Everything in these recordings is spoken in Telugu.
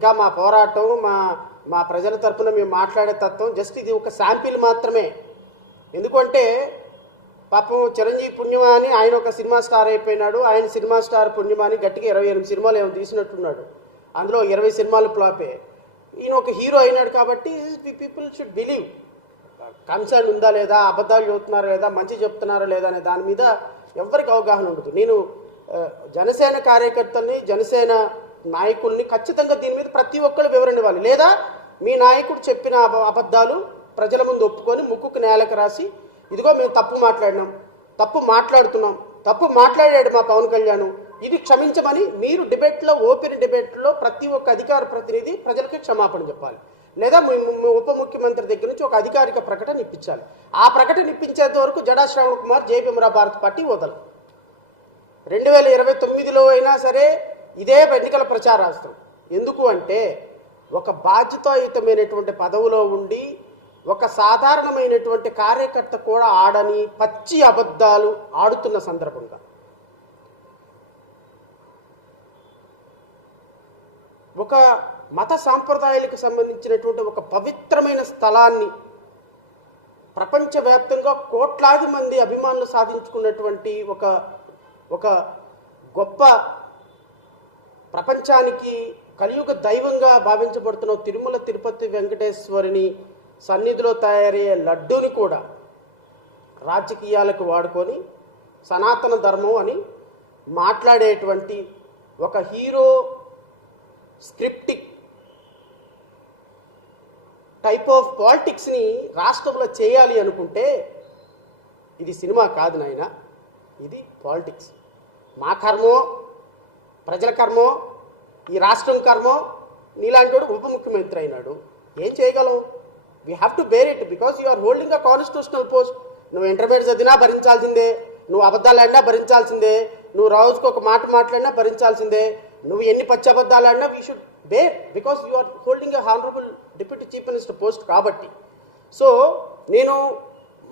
ఇంకా మా పోరాటం మా మా ప్రజల తరపున మేము మాట్లాడే తత్వం జస్ట్ ఇది ఒక శాంపిల్ మాత్రమే. ఎందుకంటే పాపం చిరంజీవి పుణ్యమా అని ఆయన ఒక సినిమా స్టార్ అయిపోయినాడు. ఆయన సినిమా స్టార్ పుణ్యమా అని గట్టిగా ఇరవై ఎనిమిది సినిమాలు ఏమో తీసినట్టున్నాడు. అందులో ఇరవై సినిమాలు ఫ్లాపే. ఈయన ఒక హీరో అయినాడు కాబట్టి పీపుల్ షుడ్ బిలీవ్ కన్సర్న్ ఉందా లేదా అబద్ధాలు చెబుతున్నారా లేదా మంచి చెప్తున్నారా లేదా అనే దాని మీద ఎవరికి అవగాహన ఉండదు. నేను జనసేన కార్యకర్తల్ని జనసేన నాయకుల్ని ఖచ్చితంగా దీని మీద ప్రతి ఒక్కరు వివరణ ఇవ్వాలి. లేదా మీ నాయకుడు చెప్పిన అబద్ధాలు ప్రజల ముందు ఒప్పుకొని ముక్కుకు నేలకు రాసి ఇదిగో మేము తప్పు మాట్లాడినాం తప్పు మాట్లాడుతున్నాం తప్పు మాట్లాడాడు మా పవన్ కళ్యాణ్ ఇది క్షమించమని మీరు డిబేట్లో ఓపెన్ డిబేట్లో ప్రతి ఒక్క అధికార ప్రతినిధి ప్రజలకి క్షమాపణ చెప్పాలి. లేదా మీ ఉప ముఖ్యమంత్రి దగ్గర నుంచి ఒక అధికారిక ప్రకటన ఇప్పించాలి. ఆ ప్రకటన ఇప్పించేంత వరకు జడా శ్రావణ్ కుమార్ జై భారత్ పార్టీ వదలం రెండు వేల ఇరవై తొమ్మిదిలో అయినా సరే ఇదే ఎన్నికల ప్రచారాస్త్రం ఎందుకు అంటే ఒక బాధ్యతాయుతమైనటువంటి పదవిలో ఉండి ఒక సాధారణమైనటువంటి కార్యకర్త కూడా ఆడని పచ్చి అబద్ధాలు ఆడుతున్న సందర్భంగా. ఒక మత సాంప్రదాయాలకు సంబంధించినటువంటి ఒక పవిత్రమైన స్థలాన్ని ప్రపంచవ్యాప్తంగా కోట్లాది మంది అభిమానులు సాధించుకున్నటువంటి ఒక ఒక గొప్ప ప్రపంచానికి కలియుగ దైవంగా భావించబడుతున్న తిరుమల తిరుపతి వెంకటేశ్వరిని సన్నిధిలో తయారయ్యే లడ్డూని కూడా రాజకీయాలకు వాడుకొని సనాతన ధర్మం అని మాట్లాడేటువంటి ఒక హీరో స్క్రిప్టిక్ టైప్ ఆఫ్ పాలిటిక్స్ని రాష్ట్రంలో చేయాలి అనుకుంటే ఇది సినిమా కాదు నాయన ఇది పాలిటిక్స్. మా కర్మో ప్రజల కర్మో ఈ రాష్ట్రం కర్మో నీలాంటి వాడు ఉప ముఖ్యమంత్రి అయినాడు. ఏం చేయగలవు? We have to bear it because you are holding a constitutional post నువ్వు ఇంటర్మీడియట్ చదివినా భరించాల్సిందే. నువ్వు అబద్ధాలు ఆడినా భరించాల్సిందే. నువ్వు రోజుకు ఒక మాట మాట్లాడినా భరించాల్సిందే. నువ్వు ఎన్ని పచ్చి అబద్ధాలు ఆడినా we should bear because you are holding a honourable deputy chief minister post కాబట్టి. సో నేను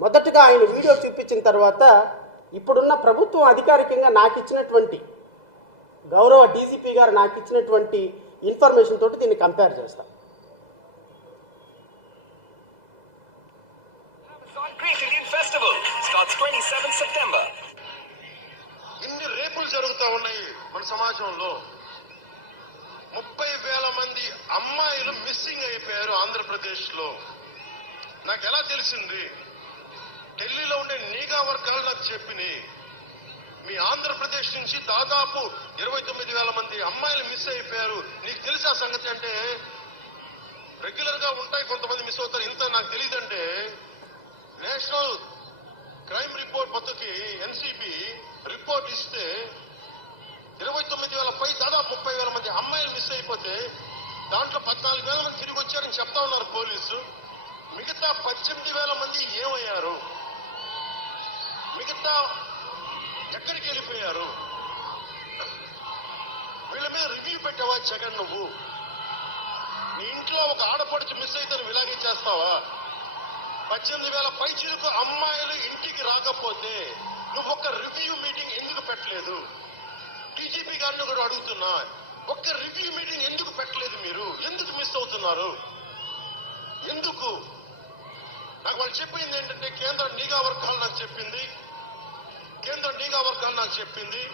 మొదటగా ఆయన వీడియో చూపించిన తర్వాత ఇప్పుడున్న ప్రభుత్వం అధికారికంగా నాకు ఇచ్చినటువంటి గౌరవ డీజీపీ గారు నాకు ఇచ్చినటువంటి ఇన్ఫర్మేషన్ తోటి దీన్ని కంపేర్ చేస్తాను Amazon Great Indian Festival starts 27th September. ఇన్ని రేపులు జరుగుతూ ఉన్నాయి మన సమాజంలో. ముప్పై వేల మంది అమ్మాయిలు మిస్సింగ్ అయిపోయారు ఆంధ్రప్రదేశ్లో నాకు ఎలా తెలిసింది? ఢిల్లీలో ఉండే నీగా వర్గాలు నాకు చెప్పినాయి. మీ ఆంధ్రప్రదేశ్ నుంచి దాదాపు ఇరవై తొమ్మిది వేల మంది అమ్మాయిలు మిస్ అయిపోయారు. నీకు తెలిసా సంగతి అంటే రెగ్యులర్గా ఉంటాయి కొంతమంది మిస్ అవుతారు. ఇంత నాకు తెలియదంటే నేషనల్ క్రైమ్ రిపోర్ట్ పద్ధతి ఎన్సిబి రిపోర్ట్ ఇస్తే ఇరవై తొమ్మిది వేల పై దాదాపు ముప్పై వేల మంది అమ్మాయిలు మిస్ అయిపోతే దాంట్లో పద్నాలుగు వేల మంది తిరిగి వచ్చారని చెప్తా ఉన్నారు పోలీసు. మిగతా పద్దెనిమిది వేల మంది ఏమయ్యారు? మిగతా ఎక్కడికి వెళ్ళిపోయారు? వీళ్ళ మీద రివ్యూ పెట్టావా జగన్ నువ్వు? నీ ఇంట్లో ఒక ఆడపడుచు మిస్ అయితే విలాగే చేస్తావా? పద్దెనిమిది వేల పైచిలకు అమ్మాయిలు ఇంటికి రాకపోతే నువ్వు ఒక రివ్యూ మీటింగ్ ఎందుకు పెట్టలేదు? డీజీపీ గారిని కూడా అడుగుతున్నా ఒక్క రివ్యూ మీటింగ్ ఎందుకు పెట్టలేదు మీరు? ఎందుకు మిస్ అవుతున్నారు? ఎందుకు? నాకు వాళ్ళు చెప్పింది ఏంటంటే కేంద్ర నిఘా వర్గాలు నాకు చెప్పింది కేంద్ర నిఘా వర్గాలు నాకు చెప్పింది.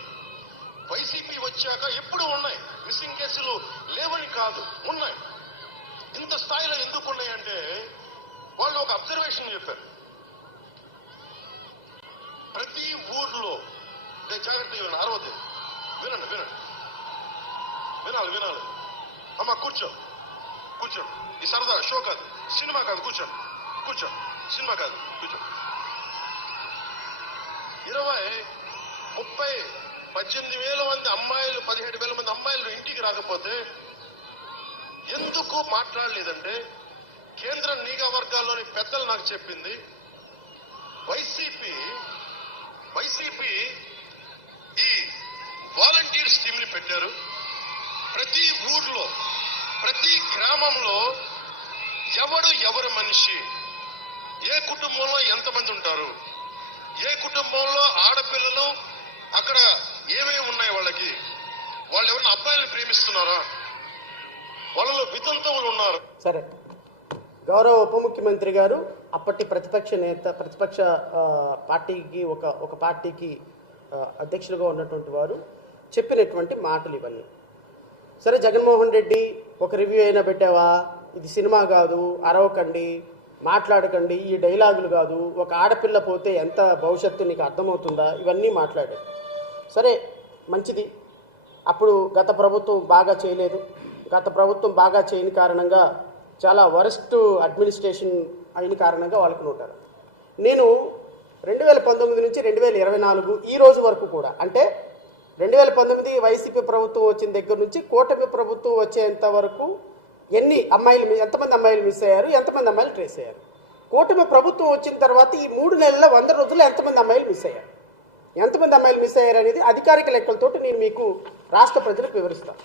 వైసీపీ వచ్చాక ఎప్పుడు ఉన్నాయి. మిస్సింగ్ కేసులు లేవని కాదు ఉన్నాయి. ఇంత స్థాయిలో ఎందుకు ఉన్నాయంటే వాళ్ళు ఒక అబ్జర్వేషన్ చెప్పారు. ప్రతి ఊర్లో జాగ్రత్త అరవదే వినండి వినండి వినాలి వినాలి. అమ్మ కూర్చో. కూర్చోండి ఈ సరదా షో కాదు. సినిమా కాదు కూర్చోండి కూర్చోండి సినిమా కాదు కూర్చోండి ఇరవై ముప్పై పద్దెనిమిది వేల మంది అమ్మాయిలు పదిహేడు వేల మంది అమ్మాయిలు ఇంటికి రాకపోతే ఎందుకు మాట్లాడలేదంటే కేంద్ర నిఘా వర్గాల్లోని పెద్దలు నాకు చెప్పింది వైసీపీ వైసీపీ ఈ వాలంటీర్ స్కీమ్ని పెట్టారు. ప్రతి ఊర్లో ప్రతి గ్రామంలో ఎవడు ఎవరు మనిషి ఏ కుటుంబంలో ఎంతమంది ఉంటారు ఏ కుటుంబంలో ఆడపిల్లలు అక్కడ ఏమేమి ఉన్నాయి వాళ్ళకి? వాళ్ళు ఎవరిని అబ్బాయిలు ప్రేమిస్తున్నారా? వాళ్ళలో వితంతువులు ఉన్నారు. సరే. గౌరవ ఉప ముఖ్యమంత్రి గారు అప్పటి ప్రతిపక్ష నేత ప్రతిపక్ష పార్టీకి ఒక ఒక పార్టీకి అధ్యక్షులుగా ఉన్నటువంటి వారు చెప్పినటువంటి మాటలు ఇవన్నీ. సరే జగన్మోహన్ రెడ్డి ఒక రివ్యూ అయినా పెట్టావా? ఇది సినిమా కాదు అరవకండి మాట్లాడకండి ఈ డైలాగులు కాదు. ఒక ఆడపిల్ల పోతే ఎంత భవిష్యత్తు నీకు అర్థమవుతుందా? ఇవన్నీ మాట్లాడాడు సరే మంచిది. అప్పుడు గత ప్రభుత్వం బాగా చేయలేదు. గత ప్రభుత్వం బాగా చేయని కారణంగా చాలా వరస్ట్ అడ్మినిస్ట్రేషన్ అయిన కారణంగా వాళ్ళకు ఉంటారు నేను రెండు వేల పంతొమ్మిది నుంచి రెండు వేల ఇరవై నాలుగు ఈ రోజు వరకు కూడా అంటే రెండు వేల పంతొమ్మిది వైసీపీ ప్రభుత్వం వచ్చిన దగ్గర నుంచి కూటమి ప్రభుత్వం వచ్చేంత వరకు ఎన్ని అమ్మాయిలు ఎంతమంది అమ్మాయిలు మిస్ అయ్యారు? ఎంతమంది అమ్మాయిలు ట్రేస్ అయ్యారు? కూటమి ప్రభుత్వం వచ్చిన తర్వాత ఈ మూడు నెలల వంద రోజుల్లో ఎంతమంది అమ్మాయిలు మిస్ అయ్యారు? ఎంతమంది అమ్మాయిలు మిస్ అయ్యారు అనేది అధికారిక లెక్కలతో నేను మీకు రాష్ట్ర ప్రజలకు వివరిస్తాను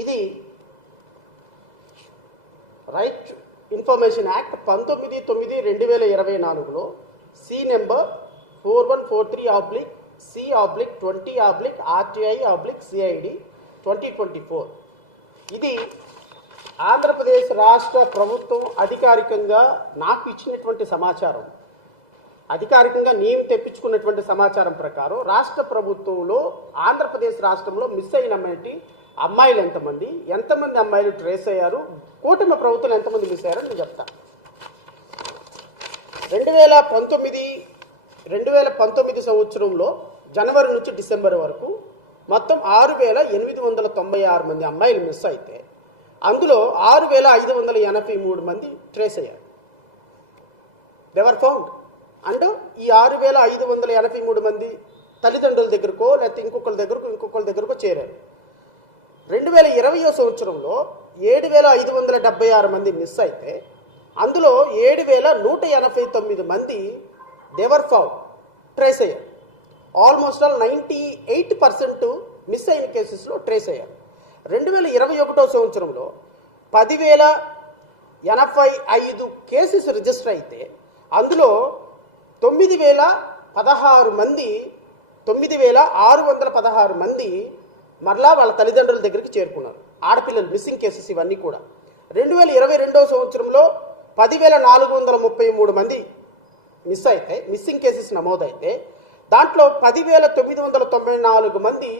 ఇది రైట్ ఇన్ఫర్మేషన్ యాక్ట్ పంతొమ్మిది తొమ్మిది రెండు వేల ఇరవై నాలుగులో C number four one four three oblique C oblique twenty oblique RTI oblique CID twenty twenty four ఇది ఆంధ్రప్రదేశ్ రాష్ట్ర ప్రభుత్వం అధికారికంగా నాకు ఇచ్చినటువంటి సమాచారం అధికారికంగా నేను తెప్పించుకున్నటువంటి సమాచారం ప్రకారం రాష్ట్ర ప్రభుత్వంలో ఆంధ్రప్రదేశ్ రాష్ట్రంలో మిస్ అయిన అమ్మాయిలు ఎంతమంది ఎంతమంది అమ్మాయిలు ట్రేస్ అయ్యారు కూటమి ప్రభుత్వం ఎంతమంది మిస్ అయ్యారో నేను చెప్తా. రెండు వేల పంతొమ్మిది రెండు వేల పంతొమ్మిది సంవత్సరంలో జనవరి నుంచి డిసెంబర్ వరకు మొత్తం ఆరు వేల ఎనిమిది వందల తొంభై ఆరు మంది అమ్మాయిలు మిస్ అయితే అందులో ఆరు వేల ఐదు వందల ఎనభై మూడు మంది ట్రేస్ అయ్యారు. దెవర్ ఫౌండ్ అండ్ ఈ ఆరు వేల ఐదు వందల ఎనభై మూడు మంది తల్లిదండ్రుల దగ్గరకో లేకపోతే ఇంకొకరి దగ్గరకో ఇంకొకరి దగ్గరకో చేరారు. రెండు వేల ఇరవయో సంవత్సరంలో ఏడు వేల ఐదు వందల డెబ్బై ఆరు మంది మిస్ అయితే అందులో ఏడు వేల నూట ఎనభై తొమ్మిది మంది దేవర్ ఫౌండ్ ట్రేస్ అయ్యారు. Almost all ninety eight percent miss అయిన కేసెస్లో ట్రేస్ అయ్యారు. రెండు వేల ఇరవై ఒకటో సంవత్సరంలో పదివేల ఎనభై ఐదు కేసెస్ రిజిస్టర్ అయితే అందులో తొమ్మిది వేల పదహారు మంది తొమ్మిది వేల ఆరు వందల పదహారు మంది మరలా వాళ్ళ తల్లిదండ్రుల దగ్గరికి చేరుకున్నారు. ఆడపిల్లలు మిస్సింగ్ కేసెస్ ఇవన్నీ కూడా. రెండు వేల ఇరవై రెండవ సంవత్సరంలో పదివేల నాలుగు వందల ముప్పై మూడు మంది మిస్ అయితే మిస్సింగ్ కేసెస్ నమోదైతే దాంట్లో పదివేల తొమ్మిది వందల తొంభై నాలుగు మంది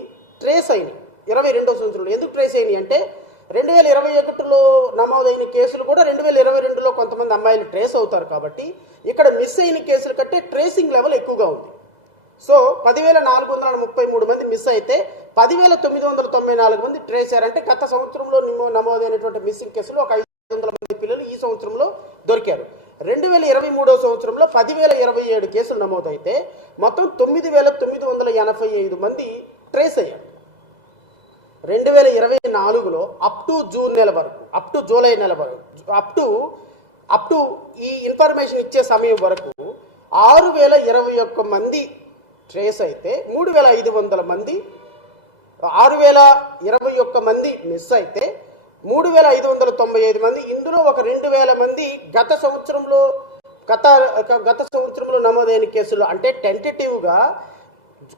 ట్రేస్ అయినాయి. ఇరవై రెండో సంవత్సరంలో. ఎందుకు ట్రేస్ అయినాయి అంటే రెండు వేల ఇరవై ఒకటిలో నమోదైన కేసులు కూడా రెండు వేల ఇరవై రెండులో కొంతమంది అమ్మాయిలు ట్రేస్ అవుతారు కాబట్టి ఇక్కడ మిస్ అయిన కేసుల కంటే ట్రేసింగ్ లెవెల్ ఎక్కువగా ఉంది. సో పదివేల నాలుగు వందల ముప్పై మూడు మంది మిస్ అయితే పదివేల తొమ్మిది వందల తొంభై నాలుగు మంది ట్రేస్ అయ్యారంటే గత సంవత్సరంలో నిమో- నమోదైనటువంటి మిస్సింగ్ కేసులు ఒక ఐదు వందల మంది పిల్లలు ఈ సంవత్సరంలో దొరికారు. రెండు వేల ఇరవై మూడో సంవత్సరంలో పదివేల ఇరవై ఏడు కేసులు నమోదైతే మొత్తం తొమ్మిది వేల తొమ్మిది వందల ఎనభై ఐదు మంది ట్రేస్ అయ్యారు. రెండు వేల ఇరవై నాలుగులో అప్ టు జూన్ నెల వరకు అప్ టు జూలై నెల వరకు అప్ టు అప్ టు ఈ ఇన్ఫర్మేషన్ ఇచ్చే సమయం వరకు ఆరు వేల ఇరవై ఒక్క మంది ట్రేస్ అయితే మూడు వేల ఐదు వందల మంది ఆరు వేల ఇరవై ఒక్క మంది మిస్ అయితే మూడు వేల ఐదు వందల తొంభై ఐదు మంది. ఇందులో ఒక రెండు వేల మంది గత సంవత్సరంలో గత గత సంవత్సరంలో నమోదైన కేసులు అంటే టెంటేటివ్గా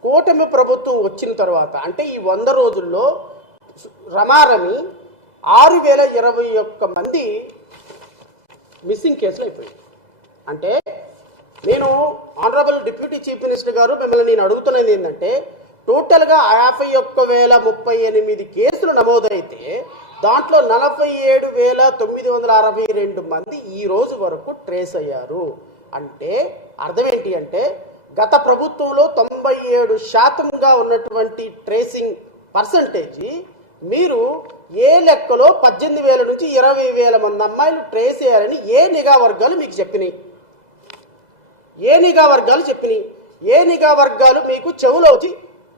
కూటమి ప్రభుత్వం వచ్చిన తర్వాత అంటే ఈ వంద రోజుల్లో రమారమి ఆరు వేల ఇరవై ఒక్క మంది మిస్సింగ్ కేసులు అయిపోయింది అంటే నేను ఆనరబుల్ డిప్యూటీ చీఫ్ మినిస్టర్ గారు మిమ్మల్ని నేను అడుగుతున్నది ఏంటంటే టోటల్గా యాభై ఒక్క వేల ముప్పై ఎనిమిది కేసులు నమోదైతే దాంట్లో నలభై ఏడు వేల తొమ్మిది వందల అరవై రెండు మంది ఈ రోజు వరకు ట్రేస్ అయ్యారు. అంటే అర్థం ఏంటి అంటే గత ప్రభుత్వంలో తొంభై ఏడు శాతంగా ఉన్నటువంటి ట్రేసింగ్ పర్సంటేజీ మీరు ఏ లెక్కలో పద్దెనిమిది వేల నుంచి ఇరవై వేల మంది అమ్మాయిలు ట్రేస్ చేయాలని ఏ నిఘా వర్గాలు మీకు చెప్పినాయి? ఏ నిఘా వర్గాలు చెప్పినాయి? ఏ నిఘా వర్గాలు మీకు చెవులో వచ్చి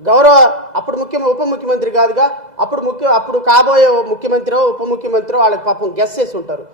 గౌరవ అప్పుడు ముఖ్య ఉప ముఖ్యమంత్రి కాదుగా అప్పుడు ముఖ్య అప్పుడు కాబోయే ముఖ్యమంత్రి ఉప ముఖ్యమంత్రి వాళ్ళకి పాపం గెస్ చేసి ఉంటారు.